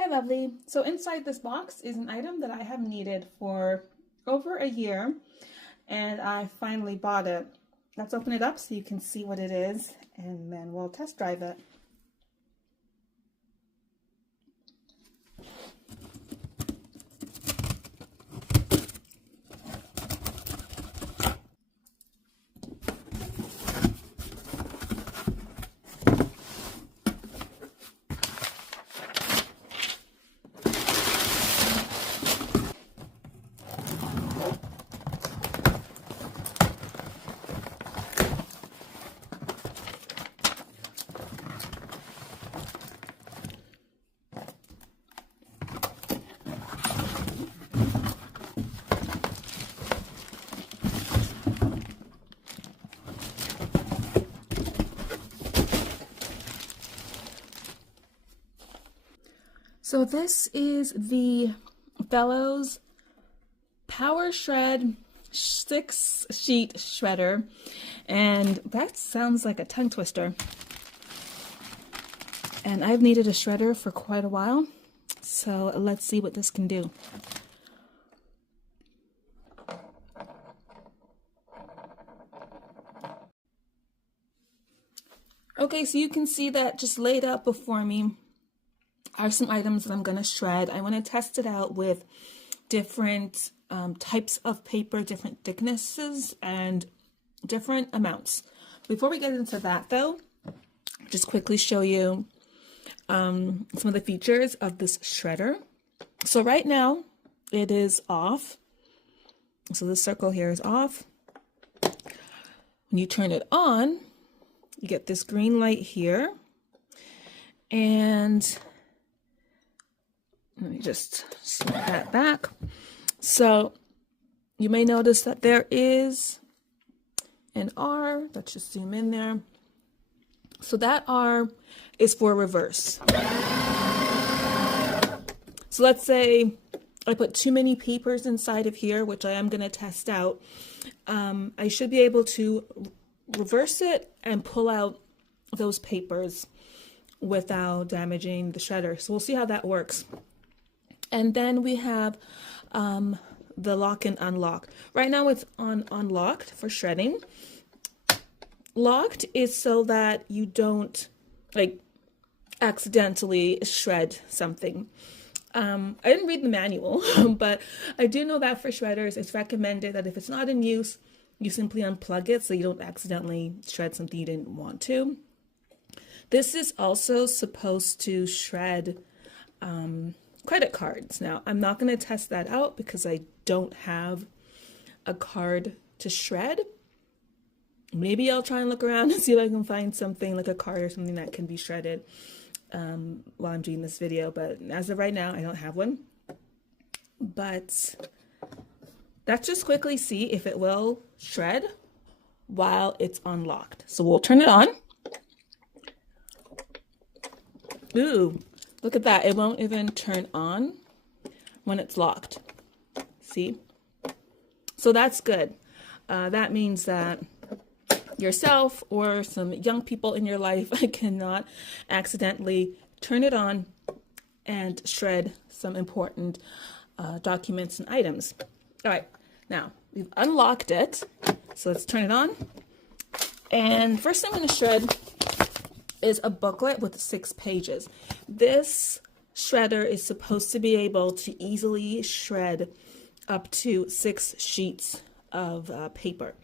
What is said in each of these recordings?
Hi lovely. So inside this box is an item that I have needed for over a year and I finally bought it. Let's open it up so you can see what it is and then we'll test drive it. So this is the Fellowes Powershredder 6-sheet shredder, and that sounds like a tongue twister. And I've needed a shredder for quite a while, so let's see what this can do. Okay, so you can see that just laid out before me are some items that I'm going to shred. I want to test it out with different types of paper, different thicknesses, and different amounts. Before we get into that though, just quickly show you some of the features of this shredder. So right now it is off. So this circle here is off. When you turn it on, you get this green light here. And let me just slide that back. So you may notice that there is an R. Let's just zoom in there. So that R is for reverse. So let's say I put too many papers inside of here, which I am going to test out. I should be able to reverse it and pull out those papers without damaging the shredder. So we'll see how that works. And then we have the lock and unlock. Right now it's on unlocked for shredding. Locked is so that you don't like accidentally shred something. I didn't read the manual, but I do know that for shredders, it's recommended that if it's not in use, you simply unplug it so you don't accidentally shred something you didn't want to. This is also supposed to shred credit cards. Now, I'm not going to test that out because I don't have a card to shred. Maybe I'll try and look around and see if I can find something like a card or something that can be shredded while I'm doing this video. But as of right now, I don't have one. But let's just quickly see if it will shred while it's unlocked. So we'll turn it on. Ooh, look at that. It won't even turn on when it's locked. See? So that's good. That means that yourself or some young people in your life cannot accidentally turn it on and shred some important documents and items. All right, now we've unlocked it. So let's turn it on. And first I'm going to shred is a booklet with 6 pages. This shredder is supposed to be able to easily shred up to 6 sheets of paper.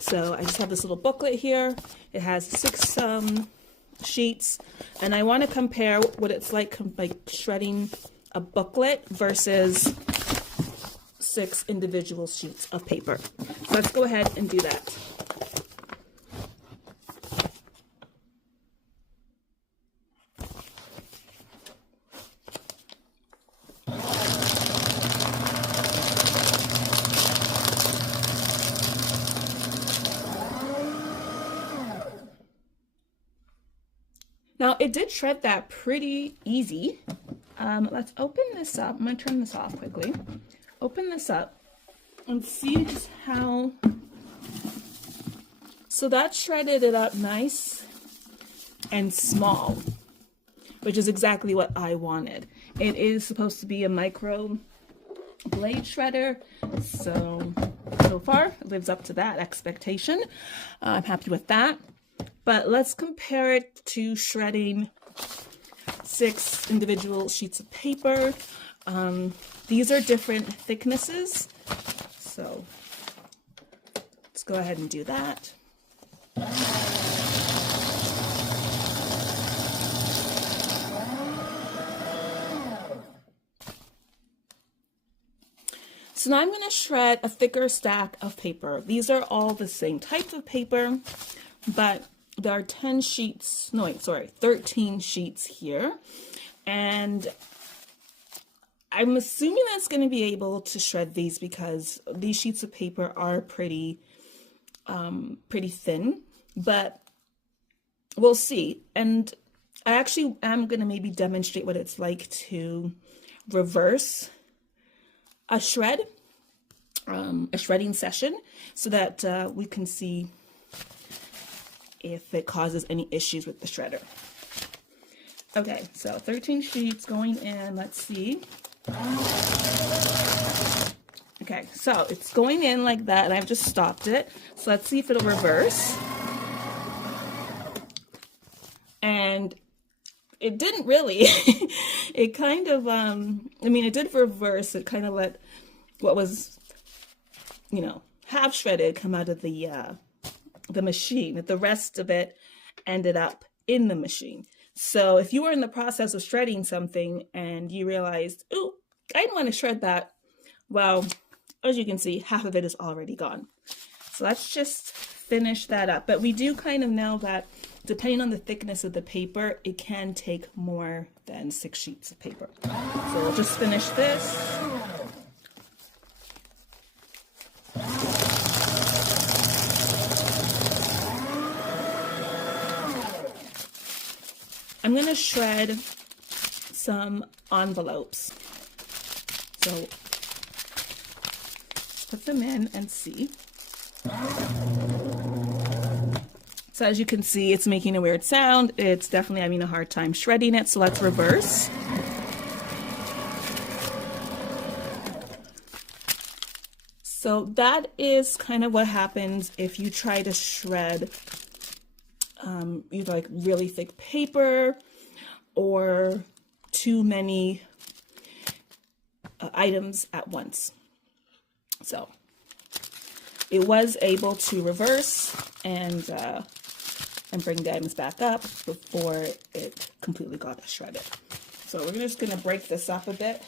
So I just have this little booklet here. It has 6 sheets, and I want to compare what it's like shredding a booklet versus 6 individual sheets of paper. So let's go ahead and do that. Now, it did shred that pretty easy. Let's open this up. I'm going to turn this off quickly. Open this up and see just how... So that shredded it up nice and small. which is exactly what I wanted. It is supposed to be a micro blade shredder, so far it lives up to that expectation. I'm happy with that. But let's compare it to shredding 6 individual sheets of paper. These are different thicknesses, so let's go ahead and do that. So now I'm going to shred a thicker stack of paper. These are all the same type of paper, but there are 13 sheets here. And I'm assuming that's going to be able to shred these because these sheets of paper are pretty thin, but we'll see. And I actually am going to maybe demonstrate what it's like to reverse a shred, a shredding session, so that we can see if it causes any issues with the shredder. Okay, so 13 sheets going in, let's see. Okay, so it's going in like that, and I've just stopped it. So let's see if it'll reverse. And it didn't really. It kind of, I mean, it did reverse. It kind of let what was, you know, half shredded come out of the machine. The rest of it ended up in the machine. So if you were in the process of shredding something and you realized, oh, I didn't want to shred that, well, as you can see, half of it is already gone. So let's just finish that up. But we do kind of know that depending on the thickness of the paper, it can take more than 6 sheets of paper. So we'll just finish this. I'm going to shred some envelopes. So put them in and see. So as you can see, it's making a weird sound. It's definitely having a hard time shredding it. So let's reverse. So that is kind of what happens if you try to shred either like really thick paper or too many items at once. So it was able to reverse and bring the items back up before it completely got shredded. So we're just going to break this up a bit.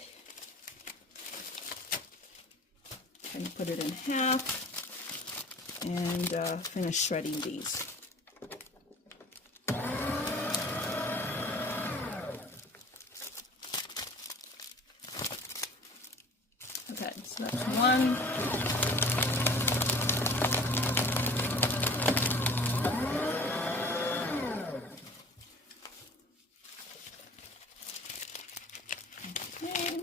Kind of put it in half and finish shredding these. Okay, so that's one. Okay.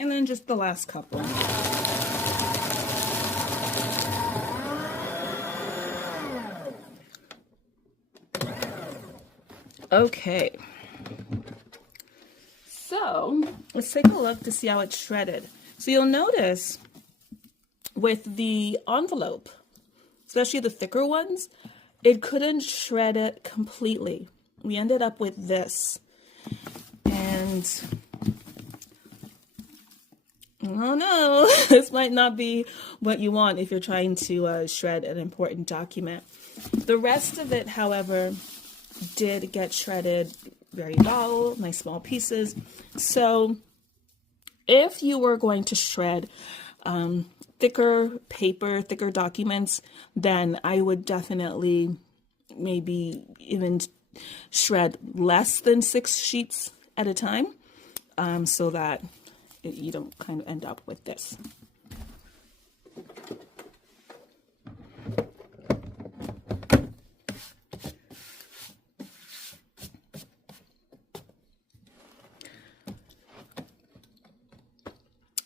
And then just the last couple. Okay. So let's take a look to see how it's shredded. So you'll notice with the envelope, especially the thicker ones, it couldn't shred it completely. We ended up with this. And oh no, this might not be what you want if you're trying to shred an important document. The rest of it, however, did get shredded very well, nice small pieces. So if you were going to shred thicker paper, thicker documents, then I would definitely maybe even shred less than 6 sheets at a time, so that you don't kind of end up with this.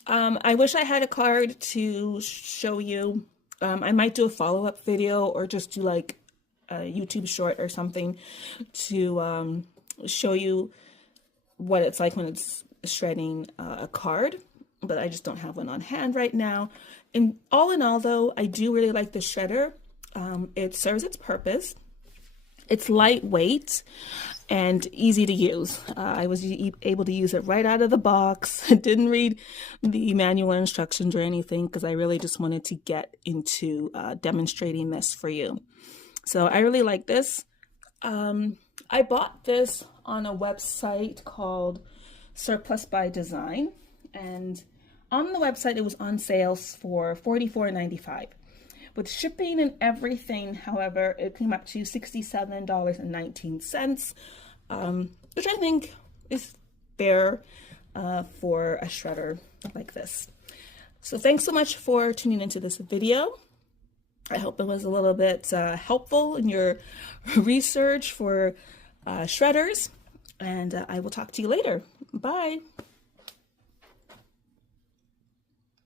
I wish I had a card to show you. I might do a follow-up video or just do like a YouTube short or something to show you what it's like when it's shredding a card, but I just don't have one on hand right now. And all in all, though, I do really like the shredder. It serves its purpose. It's lightweight and easy to use. I was able to use it right out of the box. I didn't read the manual instructions or anything because I really just wanted to get into demonstrating this for you. So I really like this. I bought this on a website called Surplus by Design, and on the website it was on sale for $44.95. With shipping and everything, however, it came up to $67.19, which I think is fair for a shredder like this. So thanks so much for tuning into this video. I hope it was a little bit helpful in your research for shredders, and I will talk to you later. Bye.